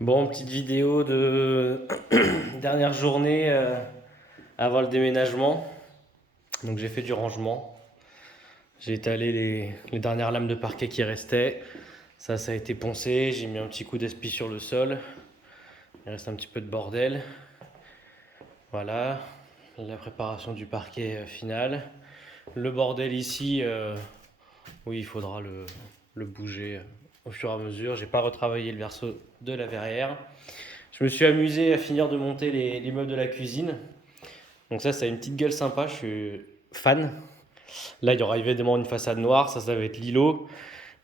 Bon, petite vidéo de dernière journée avant le déménagement. Donc j'ai fait du rangement. J'ai étalé les dernières lames de parquet qui restaient. Ça a été poncé. J'ai mis un petit coup d'aspi sur le sol. Il reste un petit peu de bordel. Voilà, la préparation du parquet final. Le bordel ici, oui, il faudra le bouger au fur et à mesure. J'ai pas retravaillé le verso de la verrière. Je me suis amusé à finir de monter les meubles de la cuisine. Donc ça a une petite gueule sympa, je suis fan. Là, il y aura évidemment une façade noire, ça va être l'îlot,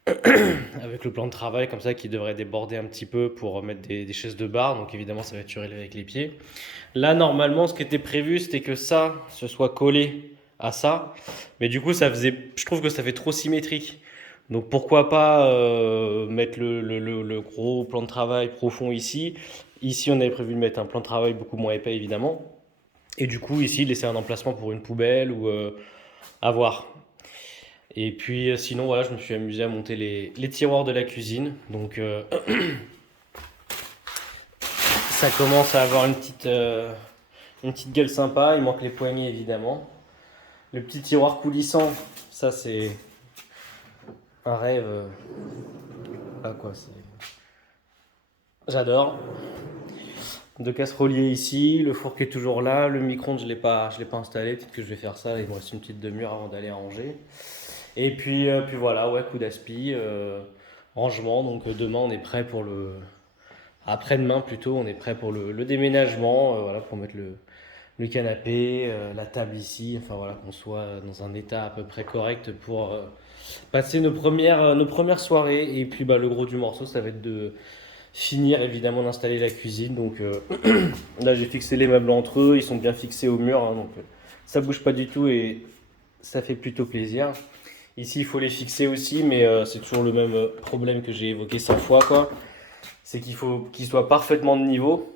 avec le plan de travail comme ça qui devrait déborder un petit peu pour mettre des chaises de bar. Donc évidemment, ça va être surélevé avec les pieds. Là, normalement, ce qui était prévu, c'était que ça se soit collé à ça. Mais du coup, je trouve que ça fait trop symétrique. Donc pourquoi pas mettre le gros plan de travail profond ici. Ici, on avait prévu de mettre un plan de travail beaucoup moins épais, évidemment. Et du coup, ici, laisser un emplacement pour une poubelle ou à voir. Et puis, sinon, voilà, je me suis amusé à monter les tiroirs de la cuisine. Donc, ça commence à avoir une petite gueule sympa. Il manque les poignées, évidemment. Le petit tiroir coulissant, ça, c'est un rêve. Là, quoi, j'adore. Deux casseroliers ici, le four qui est toujours là, le micro-ondes je l'ai pas installé, peut-être que je vais faire ça, il me reste une petite demi-heure avant d'aller à ranger. Et puis voilà, ouais, coup d'aspi, rangement, donc demain on est prêt pour après-demain plutôt, on est prêt pour le déménagement, voilà, pour mettre le canapé, la table ici, enfin voilà, qu'on soit dans un état à peu près correct pour passer nos premières soirées. Et puis bah, le gros du morceau, ça va être de finir évidemment d'installer la cuisine. Donc là j'ai fixé les meubles entre eux, ils sont bien fixés au mur, hein, donc ça bouge pas du tout et ça fait plutôt plaisir. Ici il faut les fixer aussi, mais c'est toujours le même problème que j'ai évoqué 100 fois quoi. C'est qu'il faut qu'ils soient parfaitement de niveau.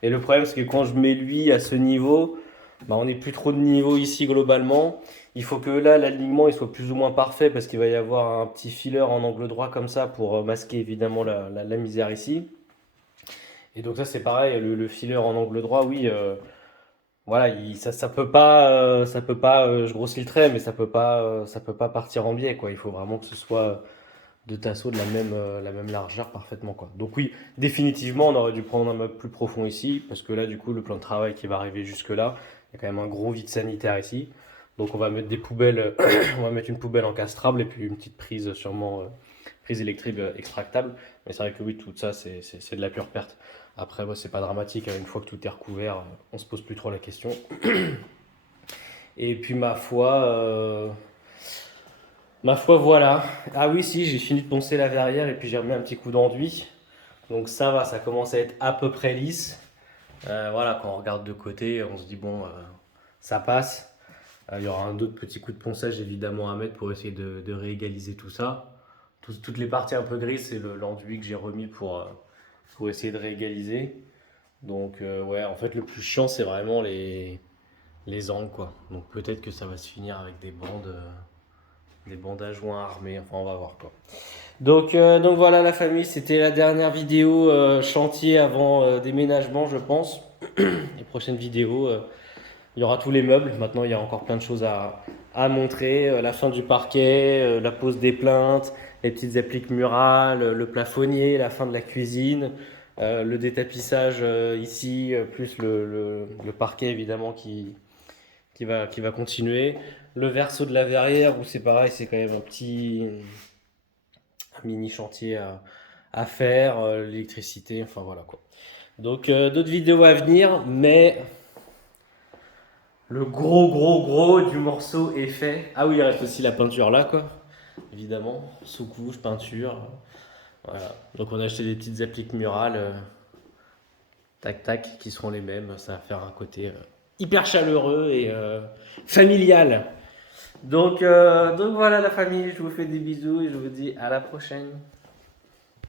Et le problème c'est que quand je mets lui à ce niveau, bah, on n'est plus trop de niveau ici globalement. Il faut que là l'alignement il soit plus ou moins parfait parce qu'il va y avoir un petit filler en angle droit comme ça pour masquer évidemment la misère ici. Et donc ça c'est pareil, le filler en angle droit, oui, voilà, ça peut pas, je grossis le trait, mais ça peut pas partir en biais, quoi. Il faut vraiment que ce soit de tasseau de la même largeur parfaitement, quoi. Donc oui, définitivement, on aurait dû prendre un meuble plus profond ici, parce que là, du coup, le plan de travail qui va arriver jusque là, il y a quand même un gros vide sanitaire ici. Donc on va mettre des poubelles, on va mettre une poubelle encastrable et puis une petite prise sûrement prise électrique extractable. Mais c'est vrai que oui, tout ça, c'est de la pure perte. Après, ouais, c'est pas dramatique, hein. Une fois que tout est recouvert, on se pose plus trop la question. Et puis ma foi, voilà. Ah oui, si, j'ai fini de poncer la verrière et puis j'ai remis un petit coup d'enduit. Donc ça va, ça commence à être à peu près lisse. Voilà, quand on regarde de côté, on se dit bon, ça passe. Il y aura un autre petit coup de ponçage évidemment à mettre pour essayer de réégaliser tout ça. Toutes les parties un peu grises, c'est l'enduit que j'ai remis pour essayer de réégaliser. Donc ouais, en fait le plus chiant c'est vraiment les angles quoi. Donc peut-être que ça va se finir avec des bandes à joints armés, enfin on va voir quoi. Donc voilà la famille, c'était la dernière vidéo chantier avant déménagement je pense. Les prochaines vidéos, il y aura tous les meubles. Maintenant, il y a encore plein de choses à montrer. La fin du parquet, la pose des plaintes, les petites appliques murales, le plafonnier, la fin de la cuisine, le détapissage ici, plus le parquet évidemment qui va continuer. Le verso de la verrière où c'est pareil, c'est quand même un mini chantier à faire, l'électricité, enfin voilà quoi. Donc d'autres vidéos à venir, mais le gros du morceau est fait. Ah oui, il reste aussi la peinture là, quoi. Évidemment, sous-couche, peinture. Voilà. Donc on a acheté des petites appliques murales, tac tac, qui seront les mêmes. Ça va faire un côté hyper chaleureux et familial. Donc voilà la famille, je vous fais des bisous et je vous dis à la prochaine.